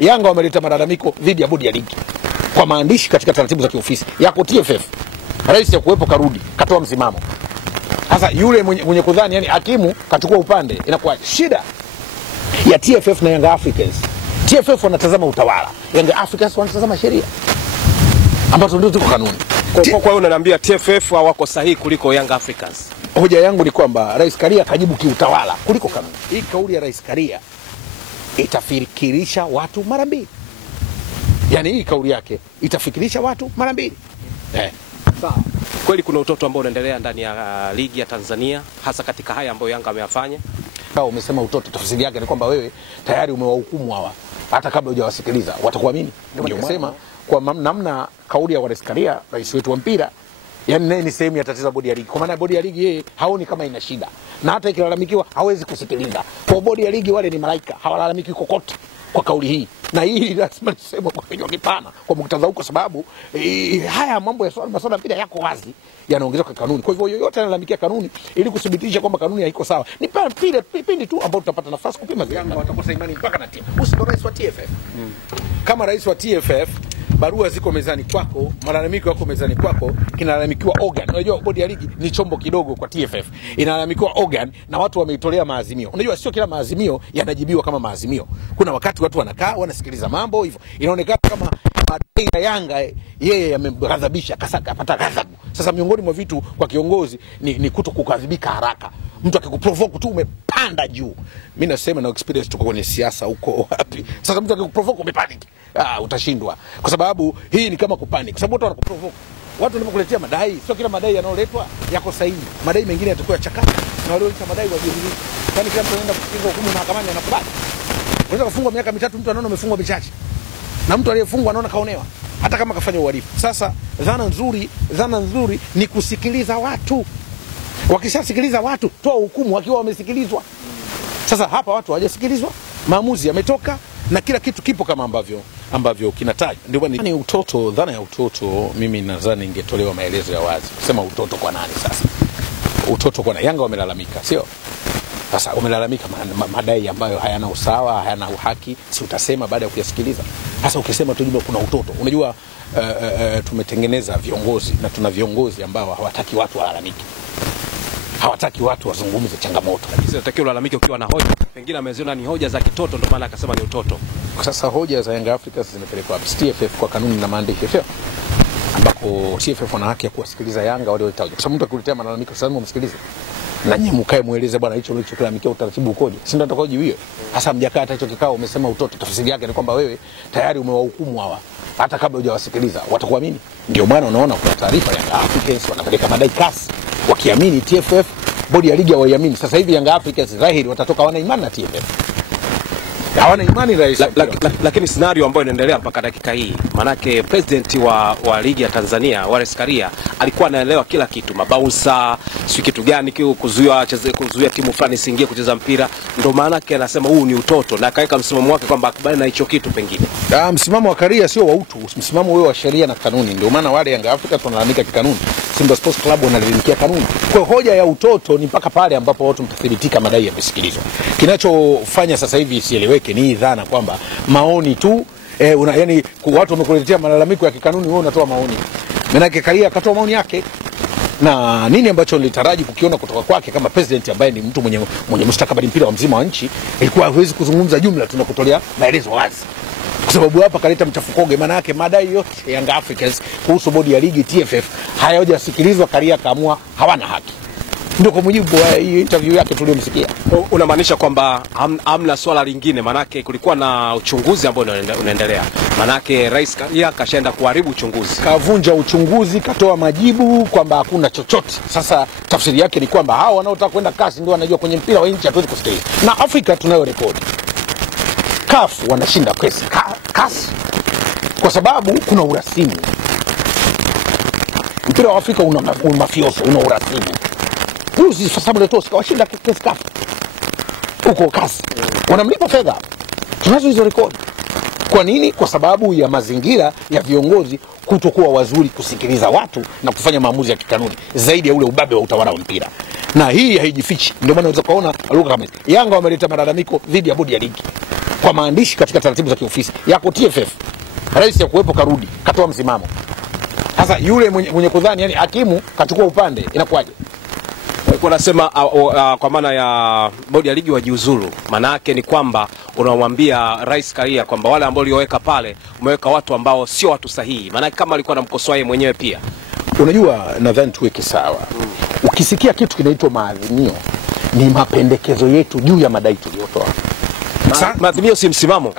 Yanga wameleta malalamiko dhidi ya bodi ya ligi kwa maandishi katika taratibu za kiofisi yako TFF. Rais ya kuwepo karudi katoa msimamo. Sasa yule mwenye kudhani yani hakimu kachukua upande, inakuwa shida ya TFF na Young Africans. TFF wanatazama utawala, Young Africans wanatazama sheria ambazo ndio ziko kanuni. Kwa hiyo unaniambia TFF hawako sahihi kuliko Young Africans? Hoja yangu ni kwamba Rais Karia kajibu kiutawala kuliko kanuni. Hii kauli ya Rais Karia itafikirisha watu mara mbili. Yani hii kauli yake itafikirisha watu mara mbili. Sawa. Kweli kuna utoto ambao unaendelea ndani ya ligi ya Tanzania hasa katika haya ambayo Yanga ameyafanya. Kama umesema utoto, tafsiri yake ni kwamba wewe tayari umewahukumu hawa hata kabla hujawasikiliza. Watakuamini? Ndio nasema kwa namna kauli ya Rais Karia, rais wetu wa mpira, yani naye ni sehemu ya tatizo bodi ya ligi. Kwa maana bodi ya ligi yeye haoni kama ina shida. Na hata ikilalamikiwa hawezi kusikiliza. Kwa bodi ya ligi wale ni malaika, hawalalamiki kokote kwa kauli hii. Na hii lazima niseme kwa kinywa kipana kwa muktadha kwa sababu haya mambo ya masuala mpira yako wazi yanaongezeka kanuni. Kwa hivyo yoyote analalamikia kanuni ili kudhibitisha kwamba kanuni haiko sawa. Ni pindi tu ambao tutapata nafasi kupima Yanga watakosa imani mpaka na timu. Usi ndo rais wa TFF. Kama rais wa TFF barua ziko mezani kwako, malalamiko yako mezani kwako, kinalalamikiwa organ. Unajua bodi ya ligi ni chombo kidogo kwa TFF. Inalalamikiwa organ na watu wameitolea maazimio. Unajua sio kila maazimio yanajibiwa kama maazimio. Kuna wakati watu wanakaa wanasikiliza mambo hivyo. Inaonekana kama madai ya Yanga yeye yameghadhabisha, kapata ghadhabu. Sasa miongoni mwa vitu kwa kiongozi ni kutokukadhibika haraka. Mtu akikuprovoke tu umepanda juu. Mimi nasema na experience tuko kwenye siasa huko wapi. Sasa mtu akikuprovoke umepanic. Utashindwa. Kwa sababu hii ni kama kupanic. Kwa sababu watu wanakuprovoke. Watu wanapokuletea madai, sio kila madai yanayoletwa yako sahihi. Madai mengine yatakuwa chakata. Na walioleta madai wajiridhishe. Kwani kila mtu anaenda kusikiliza hukumu mahakamani anakubali. Unaweza kufungwa miaka 3 mtu anaona amefungwa michache. Na mtu aliyefungwa anaona kaonewa hata kama kafanya uhalifu. Sasa dhana nzuri ni kusikiliza watu. Wakishasikiliza watu, toa hukumu wakiwa wamesikilizwa. Sasa hapa watu hawajasikilizwa, maamuzi yametoka na kila kitu kipo kama ambavyo kinatajwa. Ndio bwana, utoto, dhana ya utoto mimi nadhani ingetolewa maelezo ya wazi. Kusema utoto kwa nani sasa? Utoto kwa Yanga wamelalamika, sio? Sasa wamelalamika madai ambayo hayana usawa, hayana uhaki, si utasema baada ya kuyasikiliza. Sasa ukisema tu jumla kuna utoto. Unajua tumetengeneza viongozi na tuna viongozi ambao hawataki watu walalamike. Hawataki watu wazungumze changamoto. Lakini unatakiwa ulalamike ukiwa na hoja. Pengine ameziona ni hoja za kitoto ndio maana akasema ni utoto. Sasa hoja za Young Africans zimepelekwa wapi? TFF kwa kanuni na maandishi sio? Ambako TFF wana haki ya kuwasikiliza Yanga waliotajwa. Kwa sababu mtu akuletea malalamiko lazima umsikilize. Na nyinyi mkae mueleze bwana hicho ulichokilalamikia utaratibu ukoje? Si ndio atakaoji hiyo? Hasa mjakaa hata hicho kikao umesema utoto, tafsiri yake ni kwamba wewe tayari umewahukumu hawa hata kabla hujawasikiliza. Watakuamini? Ndio maana unaona kuna taarifa ya Young Africans wanapeleka madai kasi wakiamini TFF, bodi ya ligi hawaiamini. Sasa hivi Young Africans dhahiri watatoka wana imani na TFF. Hawana imani rais. Lakini scenario ambayo inaendelea mpaka dakika hii, manake president wa ligi ya Tanzania Wallace Karia alikuwa anaelewa kila kitu, mabouncer, si kitu gani kuzuia timu fulani isiingie kucheza mpira, ndio maana yake anasema huu ni utoto na akaweka msimamo wake kwamba akubali na hicho kitu pengine. Msimamo wa Karia sio wa utu, msimamo wewe wa sheria na kanuni. Ndio maana wale Young Africans wanalalamika kikanuni. Simba Sports Club wanalalamikia kanuni. Kwa hoja ya utoto ni mpaka pale ambapo watu mtathibitika madai yamesikilizwa. Kinachofanya sasa hivi sieleweke ni dhana kwamba maoni tu yani watu wamekuletea malalamiko ya kikanuni, wewe unatoa maoni. Maana Karia akatoa maoni yake. Na nini ambacho nilitaraji kukiona kutoka kwake kama president ambaye ni mtu mwenye mustakabali mpira wa mzima wa nchi, ilikuwa hawezi kuzungumza jumla, tunakutolea maelezo wazi. Kwa sababu hapa kaleta mchafukoge, maana yake madai yote Young Africans kuhusu bodi ya ligi TFF hayajasikilizwa. Karia kaamua hawana haki. Ndio kwa mujibu wa hii interview yake tuliyomsikia. Unamaanisha kwamba hamna swala lingine, manake kulikuwa na uchunguzi ambao unaendelea. Manake Rais Karia kashaenda kuharibu uchunguzi. Kavunja uchunguzi, katoa majibu kwamba hakuna chochote. Sasa tafsiri yake ni kwamba hao wanaotaka kwenda kasi ndio wanajua kwenye mpira wa nchi hatuwezi kusikiliza. Na Afrika tunayo rekodi. CAF wanashinda kesi kasi kwa sababu kuna urasimu. Mpira wa Afrika una mafioso, una urasimu. Juzi sababu leto sikawashinda kesi CAF. Uko kasi. Wanamlipa fedha. Tunazo hizo rekodi. Kwa nini? Kwa sababu ya mazingira ya viongozi kutokuwa wazuri kusikiliza watu na kufanya maamuzi ya kikanuni zaidi ya ule ubabe wa utawala wa mpira. Na hii haijifichi. Ndio maana unaweza kuona lugha kama Yanga wameleta malalamiko dhidi ya bodi ya ligi kwa maandishi katika taratibu za kiofisi yako TFF. Rais ya kuwepo karudi katoa msimamo. Sasa yule mwenye kudhani yani hakimu kachukua upande, inakuwaje? Walikuwa nasema kwa maana ya bodi ya ligi wajiuzuru. Maana yake ni kwamba unamwambia Rais Karia kwamba wale ambao ulioweka pale umeweka watu ambao sio watu sahihi. Maana kama alikuwa anamkosoa yeye mwenyewe pia. Unajua, nadhani tuweke sawa. Ukisikia kitu kinaitwa maazimio, ni mapendekezo yetu juu ya madai tuliyotoa. Maazimio si msimamo.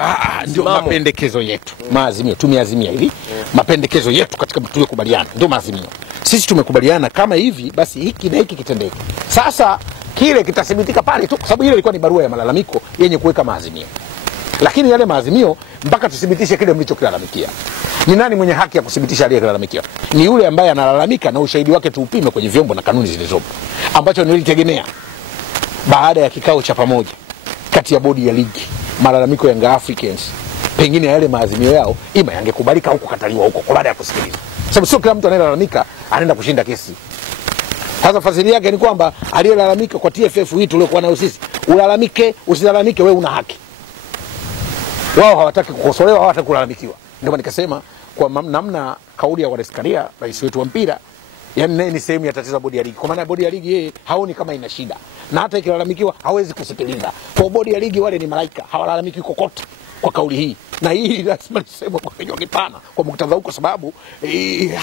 Ndio mapendekezo yetu. Maazimio tumeazimia hivi. Mapendekezo yetu katika tuliokubaliana ndio maazimio. Sisi tumekubaliana kama hivi, basi hiki na hiki kitendeke. Sasa kile kitathibitika pale tu, kwa sababu ile ilikuwa ni barua ya malalamiko yenye kuweka maazimio. Lakini yale maazimio mpaka tuthibitishe kile mlichokilalamikia. Ni nani mwenye haki ya kuthibitisha aliyelalamikia? Ni yule ambaye analalamika, na ushahidi wake tuupime kwenye vyombo na kanuni zilizopo, ambacho nilitegemea baada ya kikao cha pamoja kati ya bodi ya ligi, malalamiko ya Young Africans, pengine yale maazimio yao ima yangekubalika huko kataliwa huko kwa baada ya kusikiliza. Sababu sio kila mtu anayelalamika anaenda kushinda kesi. Sasa fasili yake ni kwamba aliyelalamika kwa TFF hii tuliokuwa nayo sisi, ulalamike usilalamike, wewe una haki. Wao hawataki kukosolewa, hawataki kulalamikiwa. Ndio nikasema kwa namna kauli ya Wallace Karia, rais wetu wa mpira, yani naye ni sehemu ya tatizo la bodi ya ligi. Kwa maana bodi ya ligi yeye haoni kama ina shida, na hata ikilalamikiwa hawezi kusikiliza. Kwa bodi ya ligi wale ni malaika, hawalalamiki kokote kwa kauli hii. Na hii lazima niseme kwa kinywa kipana kwa muktadha huko, sababu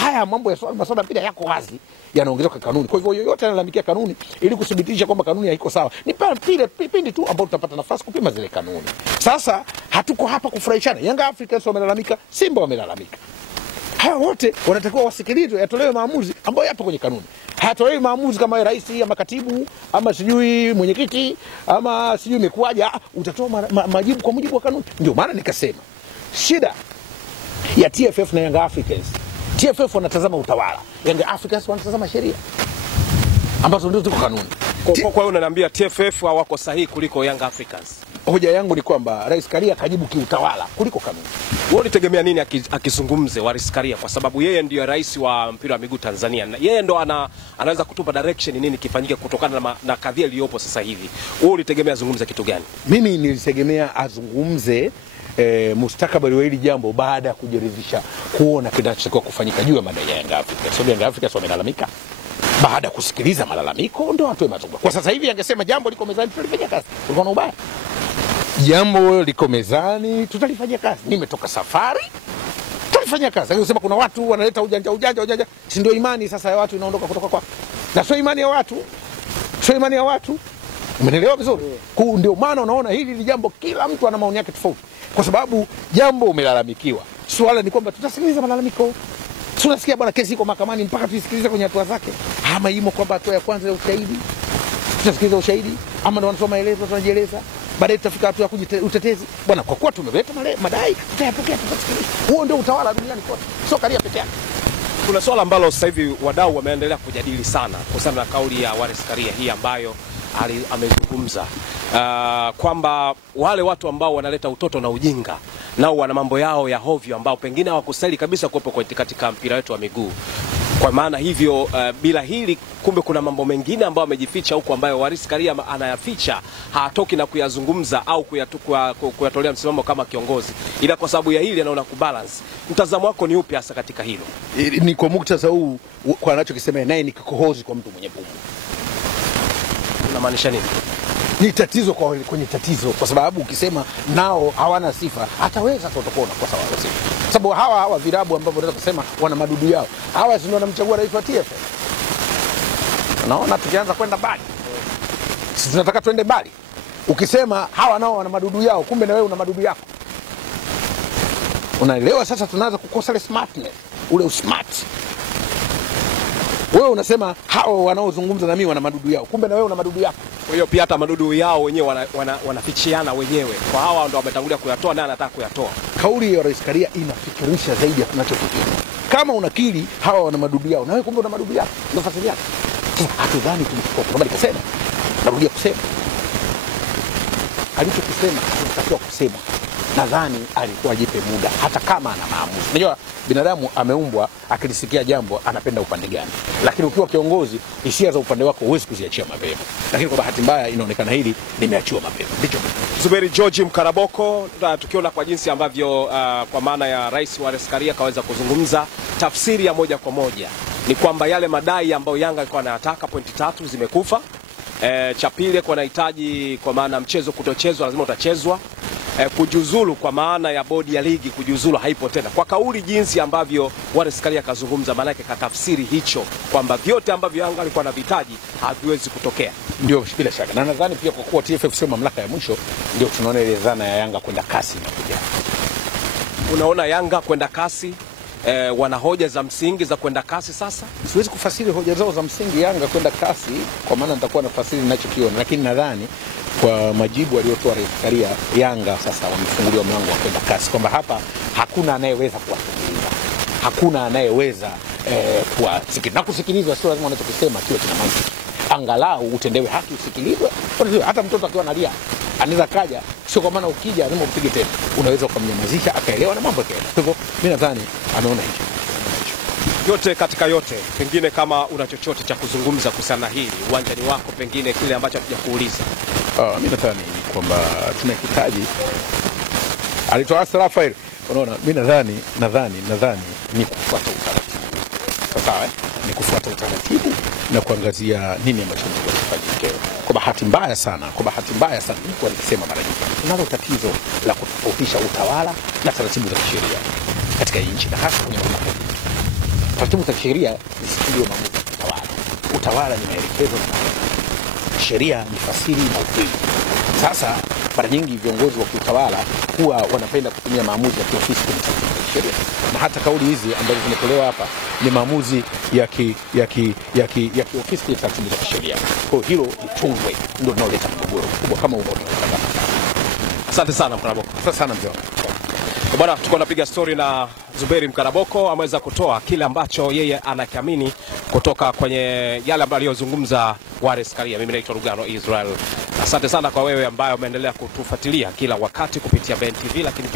haya mambo ya masuala mpira yako wazi, yanaongezeka kanuni. Kwa hivyo yoyote analalamikia kanuni ili kudhibitisha kwamba kanuni haiko sawa, ni pindi tu ambao tutapata nafasi kupima zile kanuni. Sasa hatuko hapa kufurahishana. Young Africans wamelalamika, Simba wamelalamika. Hawa wote wanatakiwa wasikilizwe, yatolewe maamuzi ambayo yapo kwenye kanuni. Hayatolewi maamuzi kama rais ama katibu ama sijui mwenyekiti ama sijui imekuaje. Utatoa majibu kwa mujibu wa kanuni. Ndio maana nikasema shida ya TFF na Young Africans, TFF wanatazama utawala, Young Africans wanatazama sheria ambazo ndio ziko kanuni. Kwa hiyo unaniambia TFF hawako sahihi kuliko Young Africans? Hoja yangu ni kwamba Rais Karia kajibu kiutawala kuliko kanuni. Wewe ulitegemea nini akizungumze Wallace Karia, kwa sababu yeye ndiyo rais wa mpira wa miguu Tanzania, na yeye ndo anaweza kutupa direction nini kifanyike kutokana na kadhia iliyopo sasa hivi? Wewe ulitegemea azungumze kitu gani? Mimi nilitegemea azungumze mustakabali wa hili jambo baada ya kujiridhisha kuona kinachotakiwa kufanyika juu ya madai ya Young Africans. Sababu Young Africans wamelalamika, baada ya kusikiliza malalamiko ndio watu wamezungumza. Kwa sasa hivi angesema jambo liko mezani, tutalifanyia kazi. Kulikuwa na ubaya. Jambo liko mezani, tutalifanyia kazi. Nimetoka safari, tutalifanyia kazi. Angesema kuna watu wanaleta ujanja, si ndio imani sasa ya watu inaondoka kutoka kwako. Na sio imani ya watu. Sio imani ya watu. Umeelewa vizuri? Ndio maana unaona hili jambo kila mtu ana maoni yake tofauti. Kwa sababu jambo umelalamikiwa. Swala ni kwamba tutasikiliza malalamiko. Tunasikia bwana kesi iko mahakamani mpaka tuisikilize kwenye hatua zake. Ama imo kwamba hatua ya kwanza ya ushahidi. Tutasikiliza ushahidi ama ndio wanasoma maelezo tunajieleza. Baadaye tutafika hatua ya utetezi. Bwana kwa kuwa tumeleta madai tutayapokea, tutasikiliza. Huo ndio utawala duniani kote. Sio Karia peke yake. Kuna swala ambalo sasa hivi wadau wameendelea kujadili sana kuhusiana na kauli ya Wallace Karia hii ambayo amezungumza kwamba wale watu ambao wanaleta utoto na ujinga nao wana mambo yao ya hovyo ambao pengine hawakustahili kabisa kuwepo katika mpira wetu wa miguu. Kwa maana hivyo bila hili kumbe kuna mambo mengine ambayo amejificha huko ambayo Wallace Karia anayaficha, hatoki na kuyazungumza au kuyatolea msimamo kama kiongozi, ila kwa sababu ya hili anaona kubalance. Mtazamo wako ni upi hasa katika hilo? Ni kwa muktadha huu kwa anachokisema naye ni kikohozi kwa mtu mwenye pumu. Unamaanisha nini? Ni tatizo kwenye tatizo, kwa sababu ukisema nao hawana sifa, hataweza utakuwa unakosa wao sifa. Sababu hawa virabu ambao unaweza kusema wana madudu yao, hawa ndio wanamchagua rais wa TFF. Unaona tukianza kwenda mbali. Sisi tunataka twende mbali. Ukisema hawa nao wana madudu yao, kumbe na wewe una madudu yako. Unaelewa sasa tunaanza kukosa ile smartness, ule usmart. Wewe unasema hao wanaozungumza na mimi wana madudu yao, kumbe na wewe una madudu yako. Kwa hiyo pia hata madudu yao wenyewe wanafichiana wenyewe. Kwa hawa ndio wametangulia kuyatoa, naye anataka kuyatoa. Kauli ya Rais Karia inafikirisha zaidi ya tunachofikiri. Kama unakiri hawa wana madudu yao, na wewe kumbe una madudu yako, ndio fasili yako. Hatudhani tulikuwa kama nikasema. Narudia kusema. Alichokisema tunatakiwa kusema. nadhani alikuwa ajipe muda hata kama ana maamuzi. Unajua binadamu ameumbwa akilisikia jambo anapenda upande gani. Lakini ukiwa kiongozi hisia za upande wako huwezi kuziachia mapema. Lakini kwa bahati mbaya inaonekana hili limeachiwa mapema. Ndicho. Zuberi George Mkaraboko, tukiona kwa jinsi ambavyo kwa maana ya Rais Wallace Karia kaweza kuzungumza, tafsiri ya moja kwa moja ni kwamba yale madai ambayo Yanga alikuwa anayataka pointi 3 zimekufa. Cha pili kwa anahitaji kwa maana mchezo kutochezwa lazima utachezwa. Kujiuzulu kwa maana ya bodi ya ligi kujiuzulu haipo tena. Kwa kauli jinsi ambavyo Wallace Karia kazungumza, maana yake katafsiri hicho kwamba vyote ambavyo Yanga alikuwa anavihitaji haviwezi kutokea. Ndio bila shaka. Na nadhani pia kwa kuwa TFF sio mamlaka ya mwisho ndio tunaona ile dhana ya Yanga kwenda kasi inakuja. Unaona Yanga kwenda kasi, wana hoja za msingi za kwenda kasi sasa. Siwezi kufasiri hoja zao za msingi Yanga kwenda kasi kwa maana nitakuwa nafasiri ninachokiona, lakini nadhani kwa majibu aliyotoa Rais Karia, Yanga sasa wamefunguliwa mlango wa kwenda kasi, kwamba hapa hakuna anayeweza kuwasikiliza, hakuna anayeweza kuwasikiliza. Na kusikilizwa sio lazima unachokisema kiwe kina mantiki, angalau utendewe haki, usikilizwe. Hata mtoto akiwa analia anaweza kaja, sio kwa maana ukija lazima upige tena, unaweza kumnyamazisha akaelewa na mambo yakaenda. Kwa hivyo mimi nadhani ameona hicho. Yote katika yote, pengine kama una chochote cha kuzungumza kuhusiana hili, uwanjani wako, pengine kile ambacho hatujakuuliza. Mimi nadhani kwamba tunahitaji alitoa Rafael. Unaona, mimi nadhani ni kufuata utaratibu. Sawa, ni kufuata utaratibu na kuangazia nini ambacho kinafanyika. Kwa bahati mbaya sana nilikuwa nikisema mara nyingi, tunalo tatizo la kutofautisha utawala na taratibu za kisheria katika nchi, na hasa kwenye mamlaka. Taratibu za kisheria ndio maamuzi ya utawala. Utawala ni maelekezo na sheria ni fasiri na ukweli. Sasa mara nyingi viongozi wa kiutawala huwa wanapenda kutumia maamuzi ya kiofisi kwenye taratibu za kisheria, na hata kauli hizi ambazo zimetolewa hapa ni maamuzi ya kiofisi kwenye taratibu za kisheria. Kwa hilo lichungwe, ndio linaloleta mgogoro mkubwa kama unaotokana. Asante sana Mkaraboko. Asante sana mzee. Bwana, tuko napiga story na Zuberi Mkaraboko, ameweza kutoa kile ambacho yeye anakiamini kutoka kwenye yale ambayo aliyozungumza Wallace Karia. Mimi naitwa Rugano Israel. Asante sana kwa wewe ambaye umeendelea kutufuatilia kila wakati kupitia Ben TV, lakini